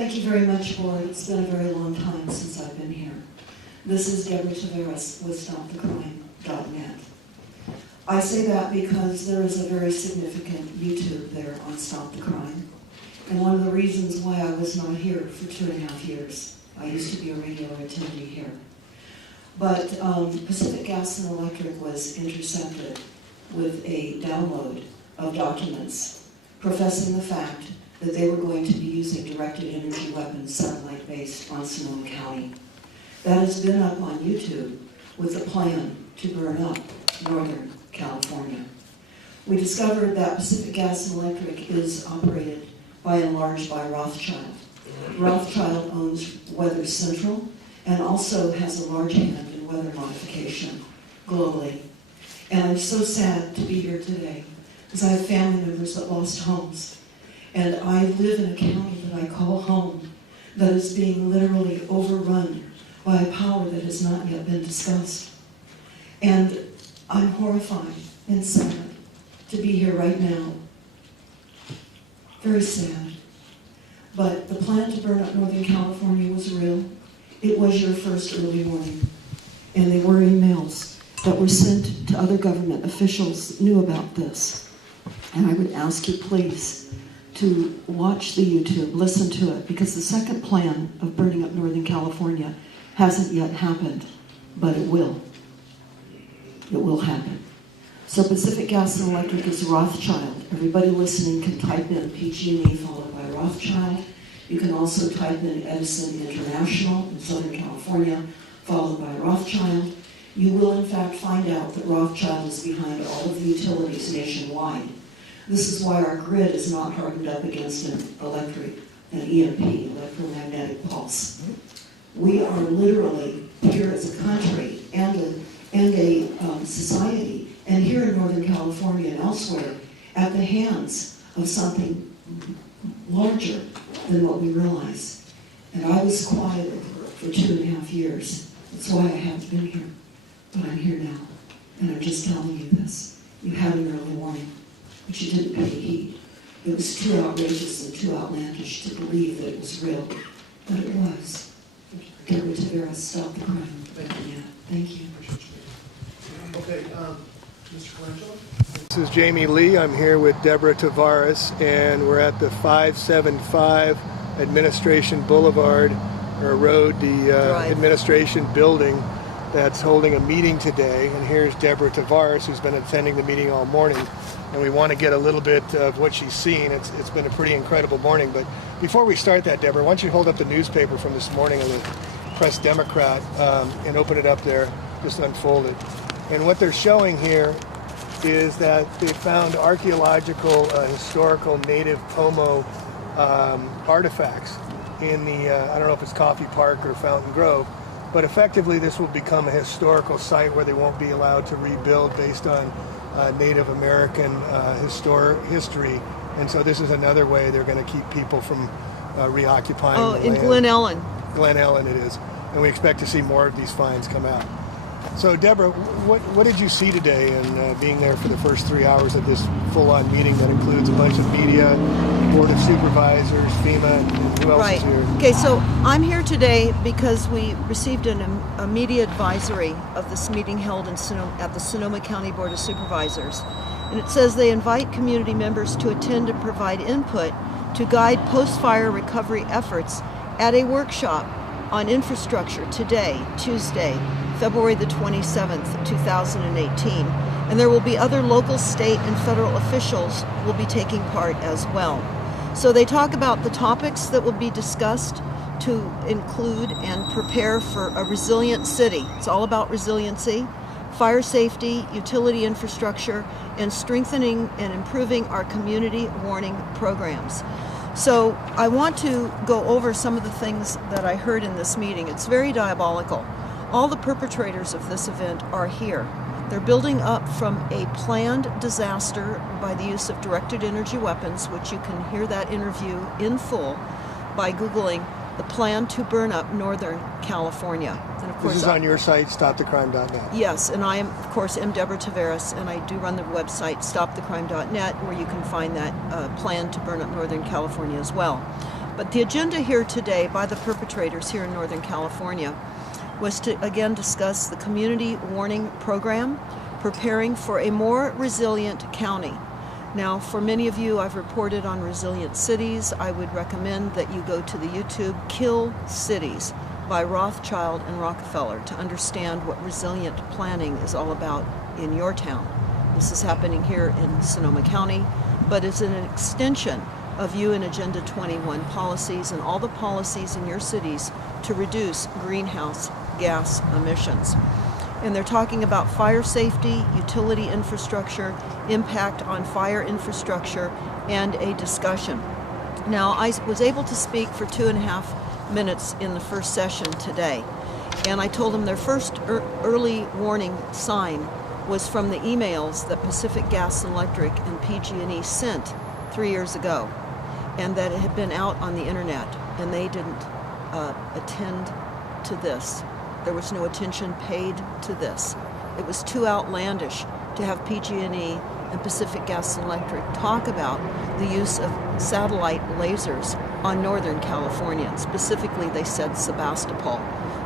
Thank you very much, Board. It's been a very long time since I've been here. This is Deborah Taveras with StopTheCrime.net. I say that because there is a very significant YouTube there on Stop the Crime. And one of the reasons why I was not here for 2.5 years. I used to be a regular attendee here. But Pacific Gas and Electric was intercepted with a download of documents professing the fact that they were going to be using directed energy weapons satellite-based on Sonoma County. That has been up on YouTube with a plan to burn up Northern California. We discovered that Pacific Gas and Electric is operated by and large by Rothschild. Rothschild owns Weather Central and also has a large hand in weather modification globally. And I'm so sad to be here today because I have family members that lost homes. And I live in a county that I call home that is being literally overrun by a power that has not yet been discussed. And I'm horrified and sad to be here right now. Very sad. But the plan to burn up Northern California was real. It was your first early warning. And they were emails that were sent to other government officials knew about this. And I would ask you, please, to watch the YouTube, listen to it, because the second plan of burning up Northern California hasn't yet happened, but it will. It will happen. So Pacific Gas and Electric is Rothschild. Everybody listening can type in PG&E followed by Rothschild. You can also type in Edison International in Southern California followed by Rothschild. You will in fact find out that Rothschild is behind all of the utilities nationwide. This is why our grid is not hardened up against an EMP, electromagnetic pulse. We are literally here as a country and a society, and here in Northern California and elsewhere, at the hands of something larger than what we realize. And I was quieted for 2.5 years. That's why I haven't been here. But I'm here now, and I'm just telling you this. You had an early warning, but you didn't pay heed. It was too outrageous and too outlandish to believe that it was real, but it was. Deborah Taveras, Stop the Crime. Thank you. Okay, Mr. Colangelo? This is Jamie Lee. I'm here with Deborah Taveras, and we're at the 575 Administration Boulevard, or Road, the administration building that's holding a meeting today. And here's Deborah Taveras, who's been attending the meeting all morning. And we want to get a little bit of what she's seen. It's been a pretty incredible morning. But before we start that, Deborah, why don't you hold up the newspaper from this morning of the Press Democrat and open it up there, just unfold it. And what they're showing here is that they found archaeological, historical native Pomo artifacts in the, I don't know if it's Coffee Park or Fountain Grove, but effectively this will become a historical site where they won't be allowed to rebuild based on Native American history. And so this is another way they're going to keep people from reoccupying the land. In Glen Ellen. Glen Ellen it is. And we expect to see more of these finds come out. So Deborah, what did you see today in being there for the first 3 hours of this full-on meeting that includes a bunch of media, Board of Supervisors, FEMA, and who else is here? Okay, so I'm here today because we received a media advisory of this meeting held in at the Sonoma County Board of Supervisors. And it says they invite community members to attend and provide input to guide post-fire recovery efforts at a workshop on infrastructure today, Tuesday, February the 27th, 2018. And there will be other local, state, and federal officials will be taking part as well. So they talk about the topics that will be discussed to include and prepare for a resilient city. It's all about resiliency, fire safety, utility infrastructure, and strengthening and improving our community warning programs. So I want to go over some of the things that I heard in this meeting. It's very diabolical. All the perpetrators of this event are here. They're building up from a planned disaster by the use of directed energy weapons, which you can hear that interview in full by Googling the plan to burn up Northern California. And of course, this is on your site, StopTheCrime.net. Yes, and I am, of course, Deborah Taveras, and I do run the website StopTheCrime.net, where you can find that plan to burn up Northern California as well. But the agenda here today by the perpetrators here in Northern California was to again discuss the community warning program, preparing for a more resilient county. Now, for many of you, I've reported on resilient cities. I would recommend that you go to the YouTube Kill Cities by Rothschild and Rockefeller to understand what resilient planning is all about in your town. This is happening here in Sonoma County, but it's an extension of UN Agenda 21 policies and all the policies in your cities to reduce greenhouse gas emissions. And they're talking about fire safety, utility infrastructure, impact on fire infrastructure, and a discussion. Now, I was able to speak for 2.5 minutes in the first session today, and I told them their first early warning sign was from the emails that Pacific Gas and Electric and PG&E sent 3 years ago, and that it had been out on the internet, and they didn't attend to this. There was no attention paid to this. It was too outlandish to have PG&E and Pacific Gas and Electric talk about the use of satellite lasers on Northern California. And specifically, they said Sebastopol,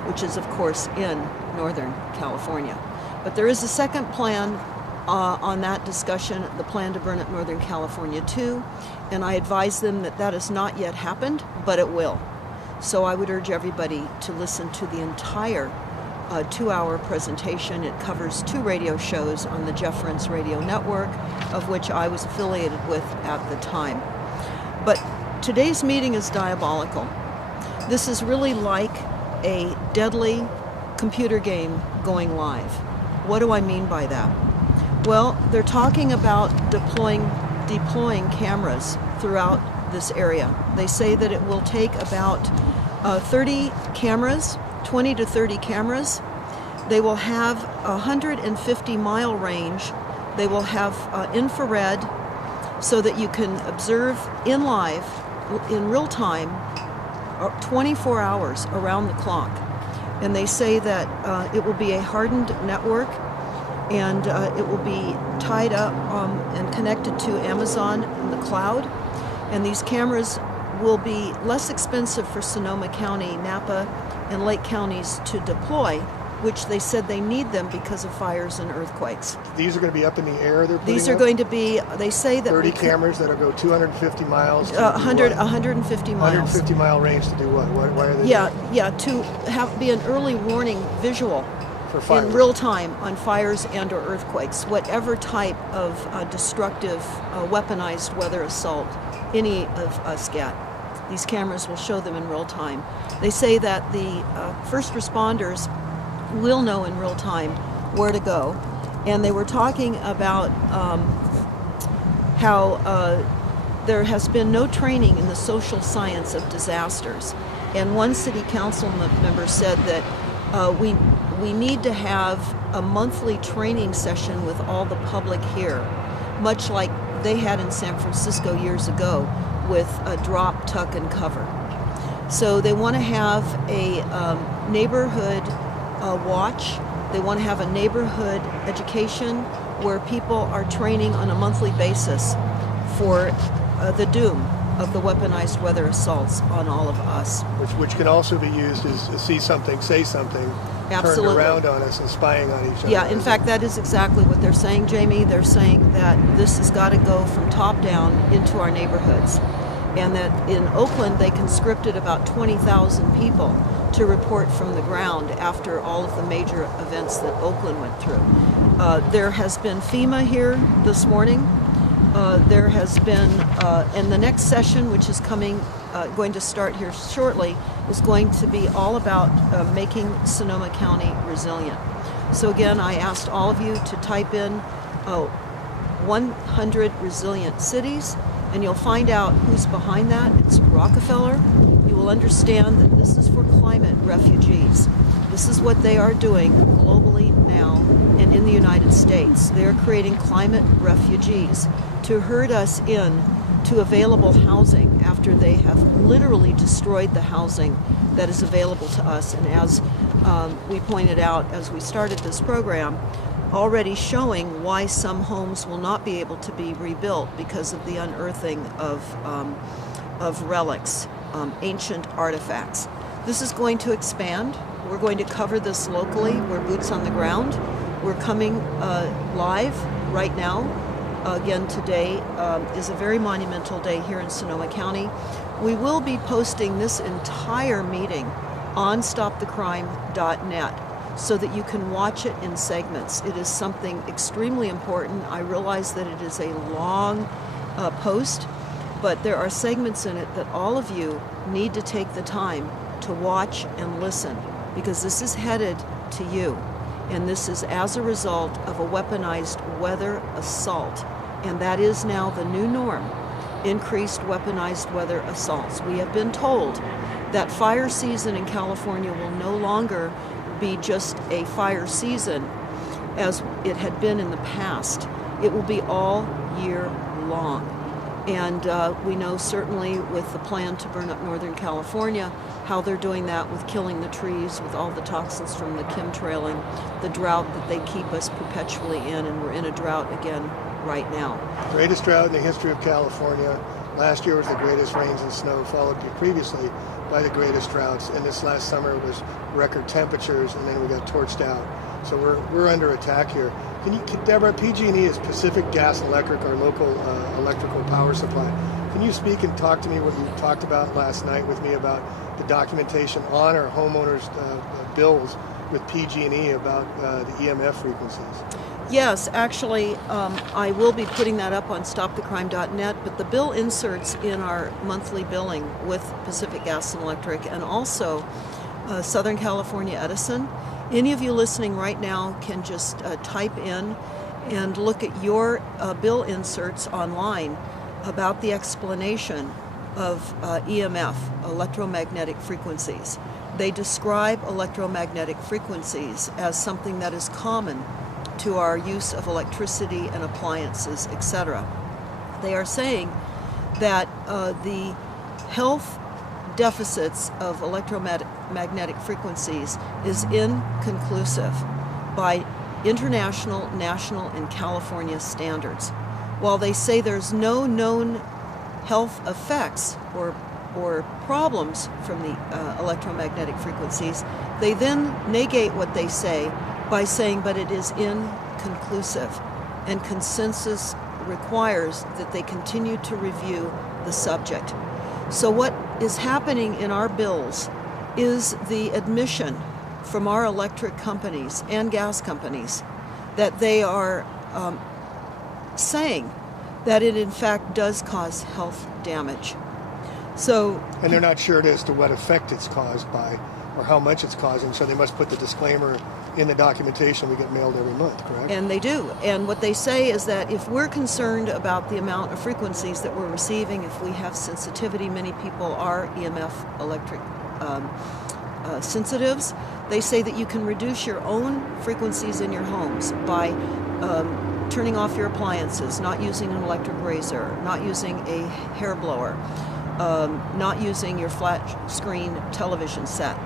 which is, of course, in Northern California. But there is a second plan on that discussion, the plan to burn up Northern California too, and I advise them that that has not yet happened, but it will. So I would urge everybody to listen to the entire 2-hour presentation. It covers 2 radio shows on the Jeff Rense Radio Network, of which I was affiliated with at the time. But today's meeting is diabolical. This is really like a deadly computer game going live. What do I mean by that? Well, they're talking about deploying cameras throughout this area. They say that it will take about 30 cameras, 20 to 30 cameras. They will have a 150-mile range. They will have infrared so that you can observe in real time, 24 hours around the clock. And they say that it will be a hardened network, and it will be tied up and connected to Amazon in the cloud. And these cameras will be less expensive for Sonoma County, Napa, and Lake counties to deploy, which they said they need them because of fires and earthquakes. These are going to be up in the air, they're putting These are up? going to be, they say that 30 cameras that'll go 250 miles to 150 miles. 150 mile range to do what? Why are they to be an early warning visual for fires? in real time on fires and or earthquakes, whatever type of destructive weaponized weather assault any of us get. These cameras will show them in real time. They say that the first responders will know in real time where to go. And they were talking about how there has been no training in the social science of disasters. And one city council member said that we need to have a monthly training session with all the public here, much like they had in San Francisco years ago with a drop, tuck, and cover. So they want to have a neighborhood watch. They want to have a neighborhood education where people are training on a monthly basis for the doom of the weaponized weather assaults on all of us. Which can also be used as to see something, say something, Absolutely. turned around on us and spying on each other. Yeah, in fact, that is exactly what they're saying, Jamie. They're saying that this has got to go from top down into our neighborhoods. And that in Oakland, they conscripted about 20,000 people to report from the ground after all of the major events that Oakland went through. There has been FEMA here this morning. There has been, and the next session, which is going to start here shortly, is going to be all about making Sonoma County resilient. So again, I asked all of you to type in 100 resilient cities, and you'll find out who's behind that. It's Rockefeller. You will understand that this is for climate refugees. This is what they are doing globally now and in the United States. They are creating climate refugees to herd us in to available housing after they have literally destroyed the housing that is available to us. And as we pointed out as we started this program, already showing why some homes will not be able to be rebuilt because of the unearthing of relics ancient artifacts. This is going to expand. We're going to cover this locally. We're boots on the ground. We're coming live right now. Again, today is a very monumental day here in Sonoma County. We will be posting this entire meeting on stopthecrime.net so that you can watch it in segments. It is something extremely important. I realize that it is a long post, but there are segments in it that all of you need to take the time to watch and listen, because this is headed to you. And this is as a result of a weaponized weather assault. And that is now the new norm, increased weaponized weather assaults. We have been told that fire season in California will no longer be just a fire season as it had been in the past. It will be all year long. And we know certainly with the plan to burn up Northern California, how they're doing that with killing the trees, with all the toxins from the chemtrailing, the drought that they keep us perpetually in, and we're in a drought again right now. Greatest drought in the history of California. Last year was the greatest rains and snow, followed previously by the greatest droughts. And this last summer was record temperatures, and then we got torched out. So we're under attack here. Deborah, PG&E is Pacific Gas and Electric, our local electrical power supply. Can you speak and talk to me what you talked about last night with me about the documentation on our homeowners' bills with PG&E about the EMF frequencies? Yes, actually, I will be putting that up on stopthecrime.net, but the bill inserts in our monthly billing with Pacific Gas and Electric and also Southern California Edison. Any of you listening right now can just type in and look at your bill inserts online about the explanation of EMF, electromagnetic frequencies. They describe electromagnetic frequencies as something that is common to our use of electricity and appliances, etc. They are saying that the health deficits of electromagnetic frequencies is inconclusive by international, national, and California standards. While they say there's no known health effects or problems from the electromagnetic frequencies, they then negate what they say by saying, but it is inconclusive, and consensus requires that they continue to review the subject. So what is happening in our bills is the admission from our electric companies and gas companies that they are saying that it in fact does cause health damage. And they're not sure as to what effect it's caused by or how much it's causing, so they must put the disclaimer in the documentation we get mailed every month, correct? And they do. And what they say is that if we're concerned about the amount of frequencies that we're receiving, if we have sensitivity, many people are EMF electric sensitives, they say that you can reduce your own frequencies in your homes by turning off your appliances, not using an electric razor, not using a hair blower, not using your flat screen television set,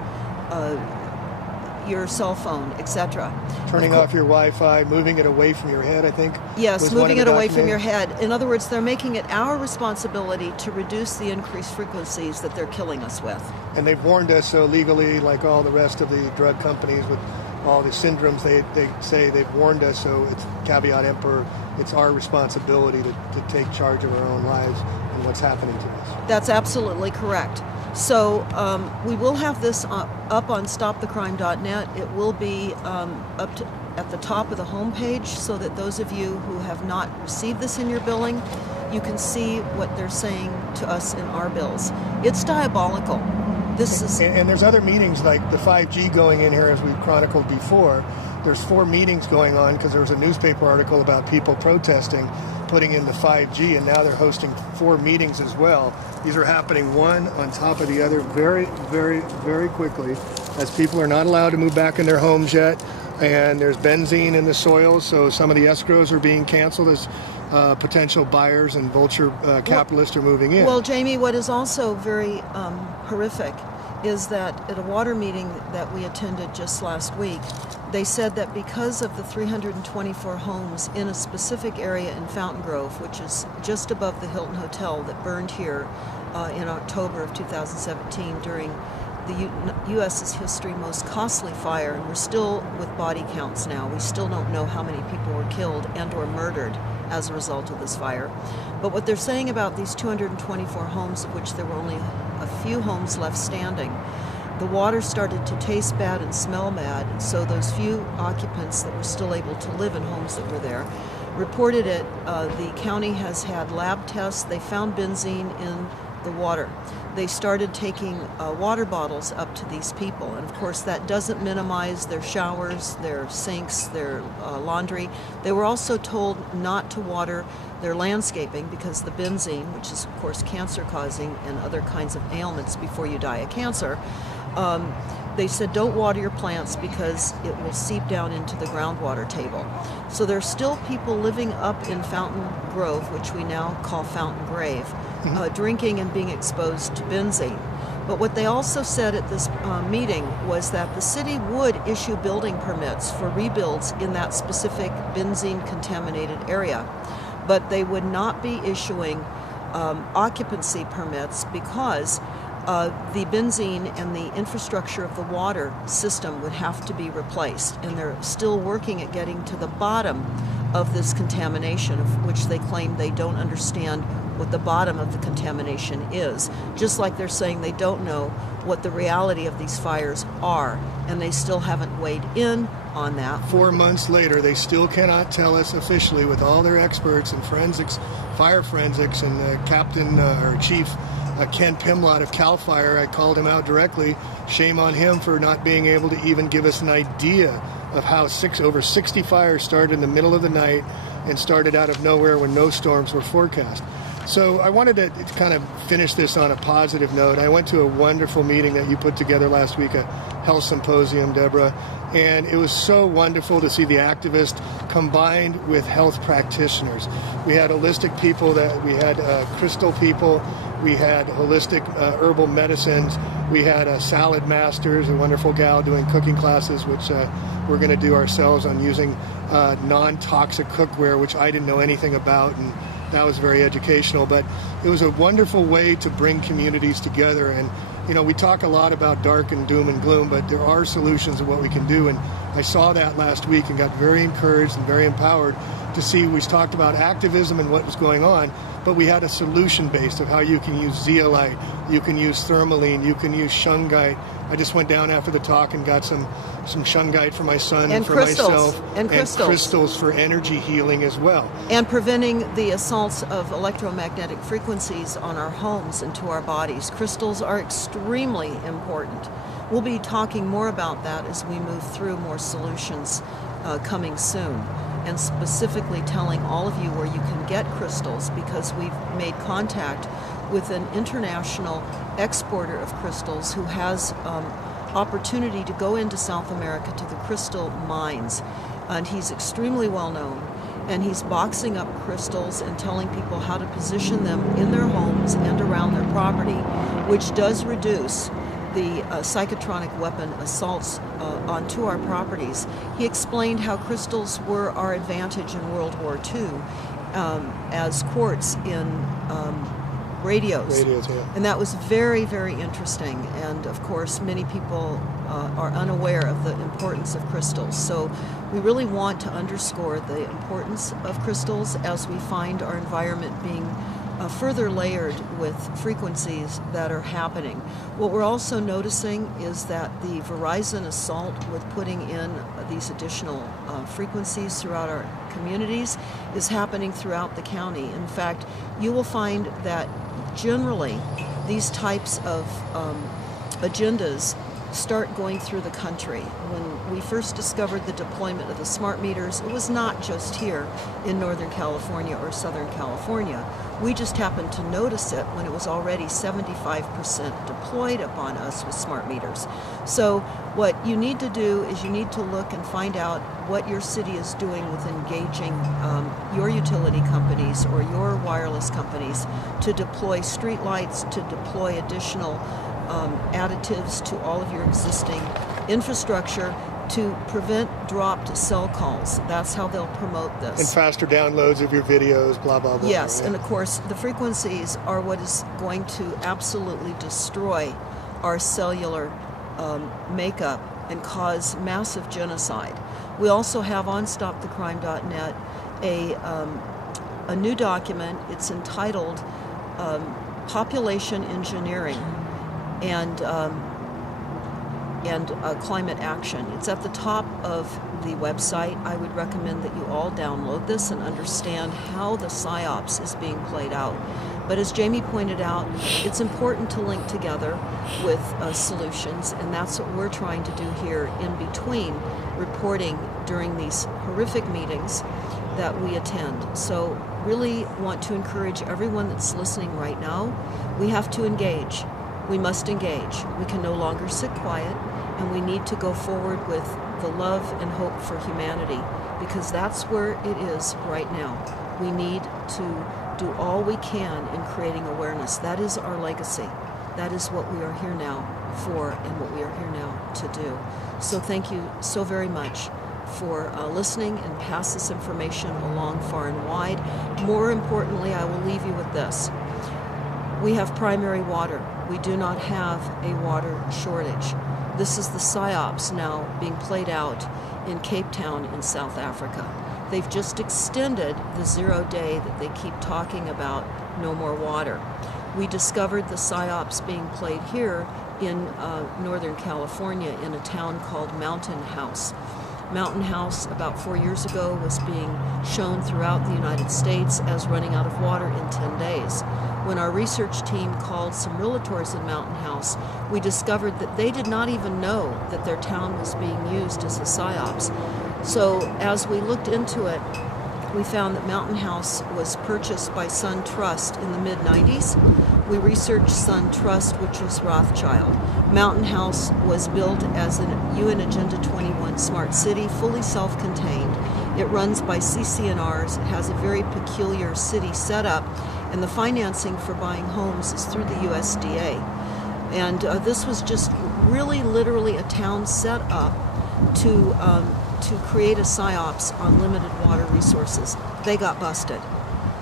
your cell phone, etc. Turning off your Wi-Fi, moving it away from your head, I think. Yes, moving it away from your head. In other words, they're making it our responsibility to reduce the increased frequencies that they're killing us with. And they've warned us so legally, like all the rest of the drug companies with all the syndromes, they say they've warned us, so it's caveat emptor, it's our responsibility to take charge of our own lives and what's happening to us. That's absolutely correct. So we will have this up on stopthecrime.net. It will be at the top of the homepage so that those of you who have not received this in your billing, you can see what they're saying to us in our bills. It's diabolical. And there's other meetings like the 5G going in here, as we've chronicled before. There's 4 meetings going on because there was a newspaper article about people protesting putting in the 5G, and now they're hosting 4 meetings as well. These are happening one on top of the other very, very, very quickly as people are not allowed to move back in their homes yet, and there's benzene in the soil, so some of the escrows are being canceled as potential buyers and vulture capitalists are moving in. Well, Jamie, what is also very horrific is that at a water meeting that we attended just last week, they said that because of the 324 homes in a specific area in Fountain Grove, which is just above the Hilton Hotel that burned here in October of 2017 during the U.S.'s history most costly fire, and we're still with body counts now. We still don't know how many people were killed and or murdered as a result of this fire. But what they're saying about these 224 homes, of which there were only a few homes left standing, the water started to taste bad and smell bad, so those few occupants that were still able to live in homes that were there reported it. The county has had lab tests. They found benzene in the water. They started taking water bottles up to these people, and of course that doesn't minimize their showers, their sinks, their laundry. They were also told not to water their landscaping because the benzene, which is of course cancer causing and other kinds of ailments before you die of cancer, they said don't water your plants because it will seep down into the groundwater table. So there's still people living up in Fountain Grove, which we now call Fountain Grave, drinking and being exposed to benzene. But what they also said at this meeting was that the city would issue building permits for rebuilds in that specific benzene-contaminated area, but they would not be issuing occupancy permits because the benzene and the infrastructure of the water system would have to be replaced, and they're still working at getting to the bottom of this contamination, of which they claim they don't understand what the bottom of the contamination is, just like they're saying they don't know what the reality of these fires are, and they still haven't weighed in on that. 4 months later, they still cannot tell us officially, with all their experts in forensics, fire forensics, and Captain or Chief Ken Pimlott of CAL FIRE. I called him out directly. Shame on him for not being able to even give us an idea of how over 60 fires started in the middle of the night and started out of nowhere when no storms were forecast. So I wanted to kind of finish this on a positive note. I went to a wonderful meeting that you put together last week, a health symposium, Deborah, and it was so wonderful to see the activists combined with health practitioners. We had holistic people, we had crystal people, we had holistic herbal medicines, we had salad masters, a wonderful gal doing cooking classes, which we're going to do ourselves on using non-toxic cookware, which I didn't know anything about, and that was very educational. But it was a wonderful way to bring communities together. And you know, we talk a lot about dark and doom and gloom, but there are solutions of what we can do. And I saw that last week and got very encouraged and very empowered to see. We talked about activism and what was going on, but we had a solution based of how you can use zeolite, you can use thermaline, you can use shungite. I just went down after the talk and got some shungite for my son and for myself, and crystals for energy healing as well. And preventing the assaults of electromagnetic frequencies on our homes and to our bodies. Crystals are extremely important. We'll be talking more about that as we move through more solutions coming soon, and specifically telling all of you where you can get crystals, because we've made contact with an international exporter of crystals who has opportunity to go into South America to the crystal mines, and he's extremely well known, and he's boxing up crystals and telling people how to position them in their homes and around their property, which does reduce the psychotronic weapon assaults onto our properties. He explained how crystals were our advantage in World War II as quartz in radios, yeah. And that was very, very interesting. And of course, many people are unaware of the importance of crystals. So we really want to underscore the importance of crystals as we find our environment being further layered with frequencies that are happening. What we're also noticing is that the Verizon assault with putting in these additional frequencies throughout our communities is happening throughout the county. In fact, you will find that generally these types of agendas start going through the country. When we first discovered the deployment of the smart meters, it was not just here in Northern California or Southern California. We just happened to notice it when it was already 75% deployed upon us with smart meters. So what you need to do is you need to look and find out what your city is doing with engaging your utility companies or your wireless companies to deploy streetlights, to deploy additional additives to all of your existing infrastructure, to prevent dropped cell calls. That's how they'll promote this. And faster downloads of your videos, blah, blah, blah. Yes, right? and of course, the frequencies are what is going to absolutely destroy our cellular makeup and cause massive genocide. We also have on StopTheCrime.net a new document. It's entitled Population Engineering and Climate Action. It's at the top of the website. I would recommend that you all download this and understand how the PSYOPs is being played out. But as Jamie pointed out, it's important to link together with solutions, and that's what we're trying to do here in between reporting during these horrific meetings that we attend. So really want to encourage everyone that's listening right now, we have to engage. We must engage. We can no longer sit quiet, and we need to go forward with the love and hope for humanity, because that's where it is right now. We need to do all we can in creating awareness. That is our legacy. That is what we are here now for and what we are here now to do. So thank you so very much for listening, and pass this information along far and wide. More importantly, I will leave you with this. We have primary water. We do not have a water shortage. This is the PSYOPs now being played out in Cape Town in South Africa. They've just extended the 0 day that they keep talking about, no more water. We discovered the PSYOPs being played here in Northern California in a town called Mountain House. Mountain House, about 4 years ago, was being shown throughout the United States as running out of water in 10 days. When our research team called some realtors in Mountain House, we discovered that they did not even know that their town was being used as a PSYOPs. So as we looked into it, we found that Mountain House was purchased by Sun Trust in the mid-90s. We researched Sun Trust, which was Rothschild. Mountain House was built as an UN Agenda 21 smart city, fully self-contained. It runs by CCNRs. It has a very peculiar city setup, and the financing for buying homes is through the USDA. And this was just really literally a town set up to create a PSYOPs on limited water resources. They got busted.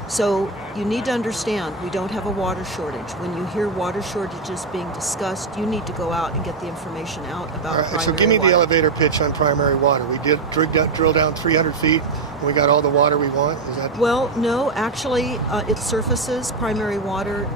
So you need to understand, we don't have a water shortage. When you hear water shortages being discussed, you need to go out and get the information out about primary water. So give me the elevator pitch on primary water. We did drill down 300 feet, and we got all the water we want? Is that? Well, no, actually, it surfaces. Primary Water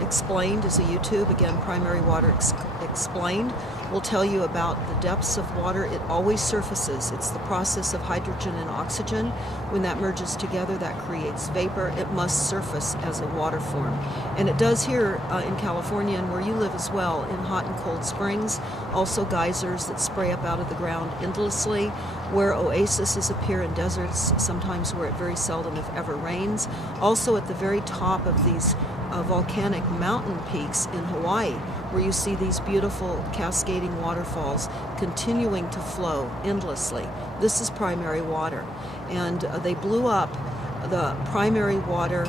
Explained is a YouTube. Again, Primary Water Explained will tell you about the depths of water. It always surfaces. It's the process of hydrogen and oxygen. When that merges together, that creates vapor. It must surface as a water form. And it does here in California, and where you live as well, in hot and cold springs. Also geysers that spray up out of the ground endlessly, where oases appear in deserts, sometimes where it very seldom, if ever, rains. Also at the very top of these volcanic mountain peaks in Hawaii, where you see these beautiful cascading waterfalls continuing to flow endlessly. This is primary water. And they blew up the primary water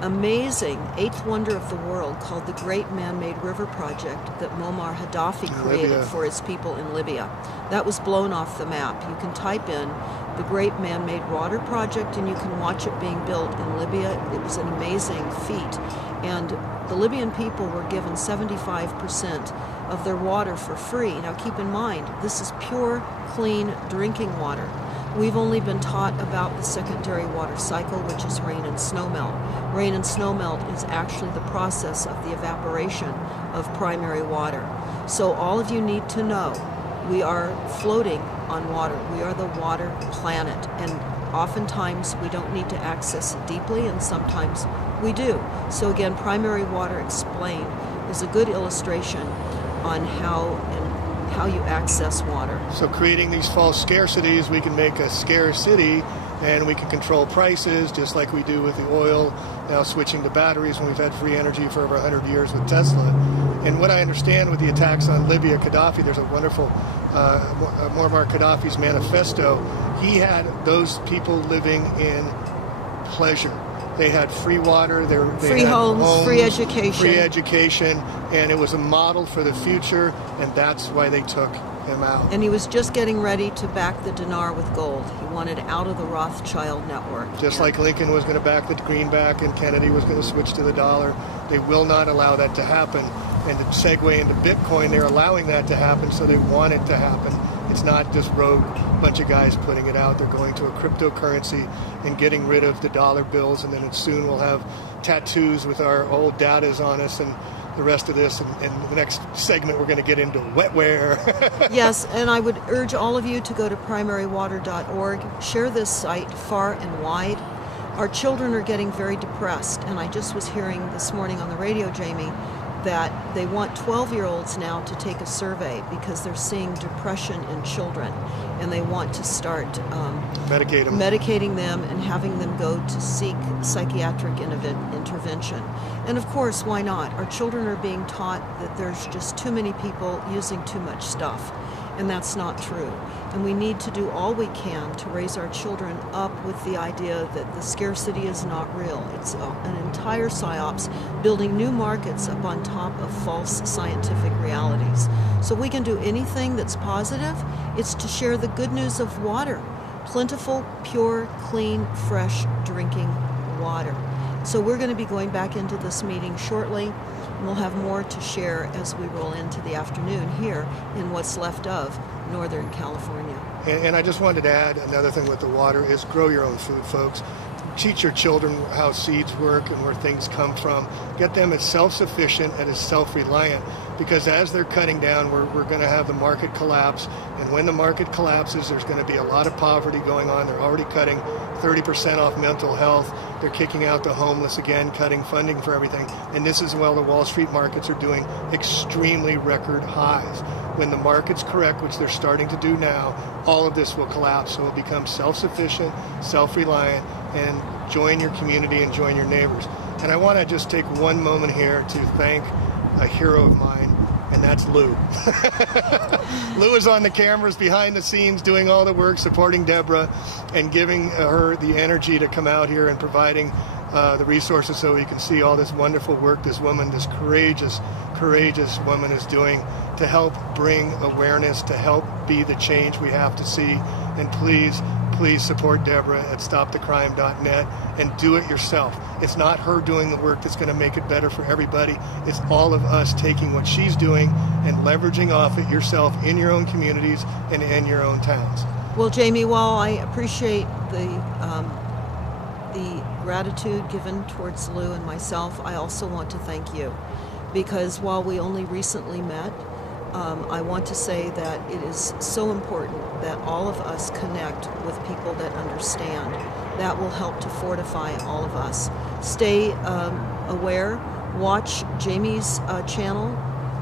amazing eighth wonder of the world called the Great Man-Made River Project that Muammar Gaddafi created for his people in Libya. That was blown off the map. You can type in the Great Man-Made Water Project and you can watch it being built in Libya. It was an amazing feat. And the Libyan people were given 75% of their water for free. Now keep in mind, this is pure, clean drinking water. We've only been taught about the secondary water cycle, which is rain and snowmelt. Rain and snowmelt is actually the process of the evaporation of primary water. So all of you need to know, we are floating on water. We are the water planet. And oftentimes we don't need to access it deeply, and sometimes we do. So again, Primary Water Explained is a good illustration on how you access water. So creating these false scarcities, we can make a scarce city, and we can control prices just like we do with the oil, now switching to batteries when we've had free energy for over 100 years with Tesla. And what I understand with the attacks on Libya, Gaddafi, there's a wonderful Muammar Gaddafi's manifesto. He had those people living in pleasure. They had free water, they Free had homes, free education. And it was a model for the future, and that's why they took him out. And he was just getting ready to back the dinar with gold. He wanted out of the Rothschild network. Just like Lincoln was going to back the greenback and Kennedy was going to switch to the dollar. They will not allow that to happen. And to segue into Bitcoin, they're allowing that to happen, so they want it to happen. It's not just rogue bunch of guys putting it out. They're going to a cryptocurrency and getting rid of the dollar bills, and then soon we'll have tattoos with our old datas on us and the rest of this. And the next segment, we're going to get into wetware. Yes, and I would urge all of you to go to primarywater.org. Share this site far and wide. Our children are getting very depressed, and I just was hearing this morning on the radio, Jamie, that they want 12-year-olds now to take a survey because they're seeing depression in children, and they want to start medicating them and having them go to seek psychiatric intervention. And of course, why not? Our children are being taught that there's just too many people using too much stuff, and that's not true. And we need to do all we can to raise our children up with the idea that the scarcity is not real. It's an entire psyops, building new markets up on top of false scientific realities. So we can do anything that's positive. It's to share the good news of water, plentiful, pure, clean, fresh drinking water. So we're going to be going back into this meeting shortly, and we'll have more to share as we roll into the afternoon here in what's left of Northern California. And I just wanted to add another thing with the water is grow your own food, folks. Teach your children how seeds work and where things come from. Get them as self-sufficient and as self-reliant, because as they're cutting down, we're going to have the market collapse. And when the market collapses, there's going to be a lot of poverty going on. They're already cutting 30% off mental health. They're kicking out the homeless again, cutting funding for everything. And this is while the Wall Street markets are doing extremely record highs. When the markets correct, which they're starting to do now, all of this will collapse. So we'll become self-sufficient, self-reliant, and join your community and join your neighbors. And I want to just take one moment here to thank a hero of mine, and that's Lou. Lou is on the cameras behind the scenes doing all the work, supporting Deborah and giving her the energy to come out here and providing the resources so we can see all this wonderful work this woman, this courageous woman is doing to help bring awareness, to help be the change we have to see. And please support Deborah at stopthecrime.net and do it yourself. It's not her doing the work that's going to make it better for everybody. It's all of us taking what she's doing and leveraging off it yourself in your own communities and in your own towns. Well, Jamie, while I appreciate the gratitude given towards Lou and myself, I also want to thank you, because while we only recently met, I want to say that it is so important that all of us connect with people that understand. That will help to fortify all of us. Stay aware. Watch Jamie's channel.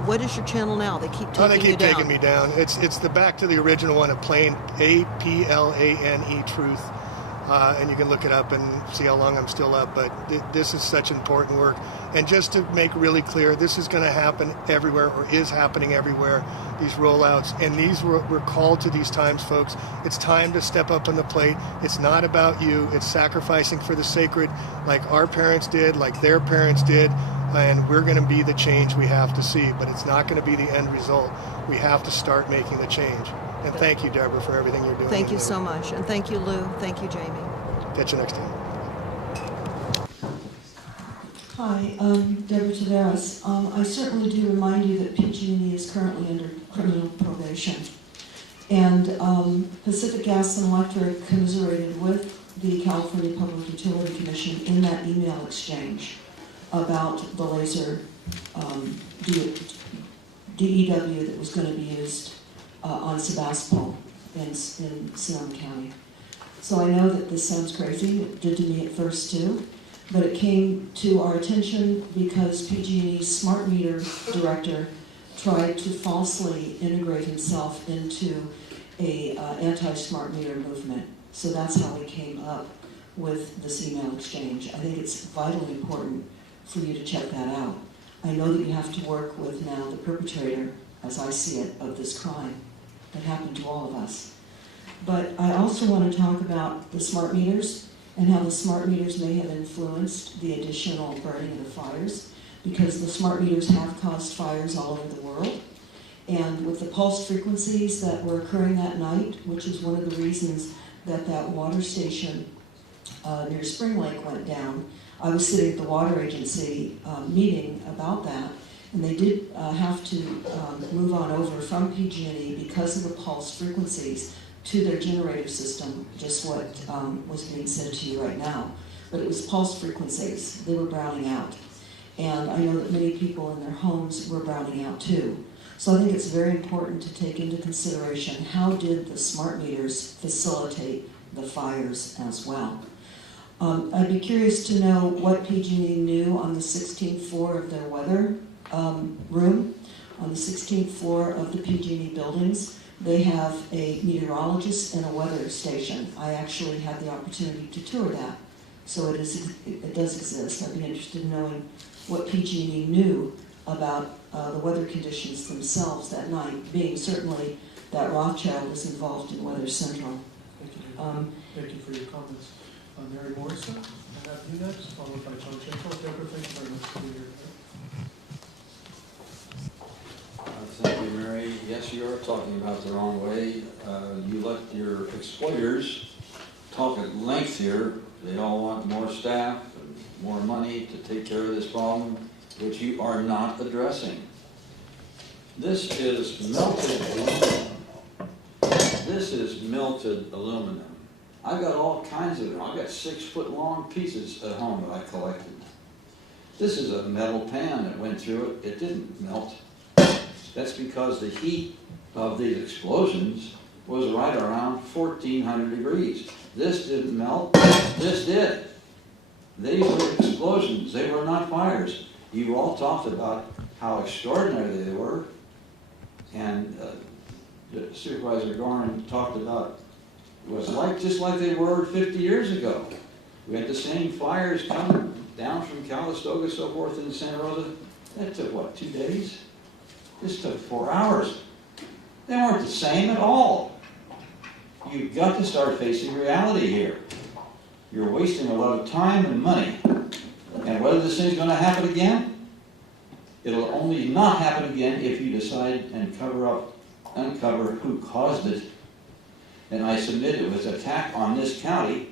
What is your channel now? They keep taking me down. It's the back to the original one of Plain, APLANE Truth. And you can look it up and see how long I'm still up. But this is such important work. And just to make really clear, this is going to happen everywhere, or is happening everywhere, these rollouts. And we're called to these times, folks. It's time to step up on the plate. It's not about you. It's sacrificing for the sacred, like our parents did, like their parents did. And we're going to be the change we have to see. But it's not going to be the end result. We have to start making the change. And thank you, Deborah, for everything you're doing. Thank you so much. And thank you, Lou. Thank you, Jamie. Catch you next time. Hi, Deborah Taveras. I certainly do remind you that PG&E is currently under criminal probation. And Pacific Gas and Electric commiserated with the California Public Utility Commission in that email exchange about the laser DEW that was going to be used on Sebastopol in Sonoma County. So I know that this sounds crazy. It did to me at first too. But it came to our attention because PG&E's smart meter director tried to falsely integrate himself into a anti-smart meter movement. So that's how we came up with this email exchange. I think it's vitally important for you to check that out. I know that you have to work with now the perpetrator, as I see it, of this crime that happened to all of us. But I also want to talk about the smart meters and how the smart meters may have influenced the additional burning of the fires, because the smart meters have caused fires all over the world. And with the pulse frequencies that were occurring that night, which is one of the reasons that water station near Spring Lake went down, I was sitting at the water agency meeting about that, and they did have to move on over from PG&E because of the pulse frequencies to their generator system, just what was being said to you right now. But it was pulse frequencies. They were browning out. And I know that many people in their homes were browning out too. So I think it's very important to take into consideration how did the smart meters facilitate the fires as well. I'd be curious to know what PG&E knew on the 16th floor of their weather room. On the 16th floor of the PG&E buildings, they have a meteorologist and a weather station. I actually had the opportunity to tour that, so it does exist. I'd be interested in knowing what PG&E knew about the weather conditions themselves that night, being certainly that Rothschild was involved in Weather Central. Thank you. Thank you for your comments. Mary Morrison, I have you next, followed by John Schenkel. Deborah, thank you very much for your Thank you, Mary. Yes, you are talking about the wrong way. You let your exploiters talk at length here. They all want more staff and more money to take care of this problem, which you are not addressing. This is melted aluminum. This is melted aluminum. I've got all kinds of them. I've got 6-foot-long pieces at home that I collected. This is a metal pan that went through it. It didn't melt. That's because the heat of these explosions was right around 1,400 degrees. This didn't melt. This did. These were explosions. They were not fires. You all talked about how extraordinary they were. And Supervisor Gorin talked about it was just like they were 50 years ago. We had the same fires coming down from Calistoga, so forth, in Santa Rosa. That took, what, 2 days? This took 4 hours. They weren't the same at all. You've got to start facing reality here. You're wasting a lot of time and money. And whether this thing's going to happen again, it'll only not happen again if you decide and uncover who caused it. And I submit it was an attack on this county,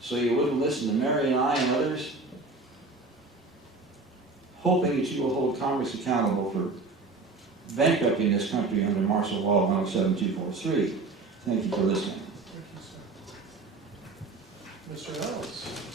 so you wouldn't listen to Mary and I and others, hoping that you will hold Congress accountable for bankrupting this country under Martial Law 107243. Thank you for listening. Thank you, sir. Mr. Ellis.